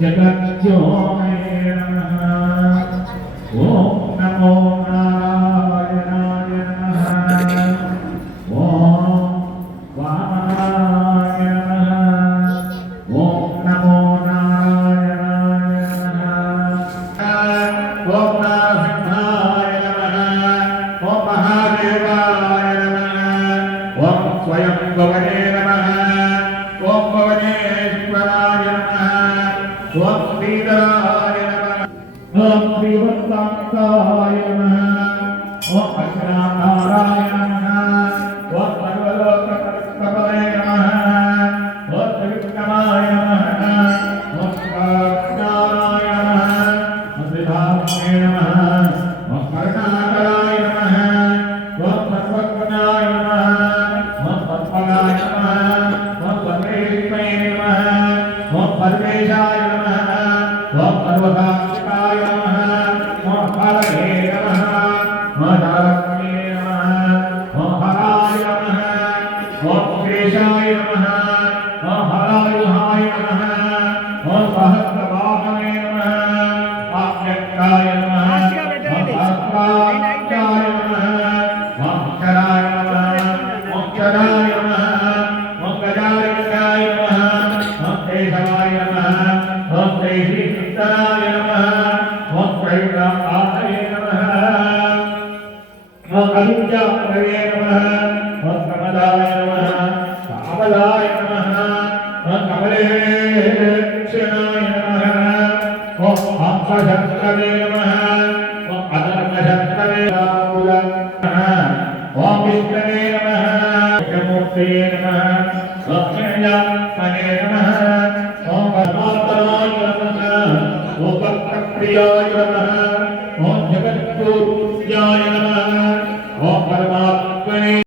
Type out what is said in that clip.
जगज्योतिर्नमः ओम नमो नारायणाय नमः ओम वामनाय नमः ओम नमो नारायणाय नमः ओम नासिंहाय नमः ओम महादेवाय नमः ओम स्वयं भवने नमः ओम भवनेश्वराय नमः ओम श्रीधराय नमः ओम श्रीवत्साय नमः ओम अक्षराधाराय नमः ओम सर्वलोकपतये नमः ओम त्रिविक्रमाय नमः ओम शिवाय नमः ओम श्रीधामने नमः ओम करुणाकराय नमः ओम सर्वज्ञाय नमः ओम पद्मनाय नमः ओम परमेश्वराय नमः ओम परमेशाय नमः ओम सर्वसाक्षिकाय नमः ओम हरये नमः ओम नारायणे नमः ओम हराय नमः ओम केशाय नमः ओम हरायुहाय नमः ओम सहस्रवाहने नमः आज्ञाय नमः ओम सहस्राय नमः ओम क्षराय नमः ओम क्षराय नमः ओम गजाय नमः ओम केशवाय नमः ओम श्रीचित्तराय नमः ओम प्रयुक्ताय नमः ओम अविद्याप्रये नमः ओम कमलाय नमः कामलाय नमः ओम कमलेक्षणाय नमः ओम हंसशस्त्रवे नमः ओम अधर्मशस्त्रवे नमः ओम विष्णवे नमः मूर्ते नमः ओम क्षणयात्मने नमः ओम परमात्मनाय नमः ओम भक्तप्रियाय नमः ओम जगत्पूज्याय नमः ओम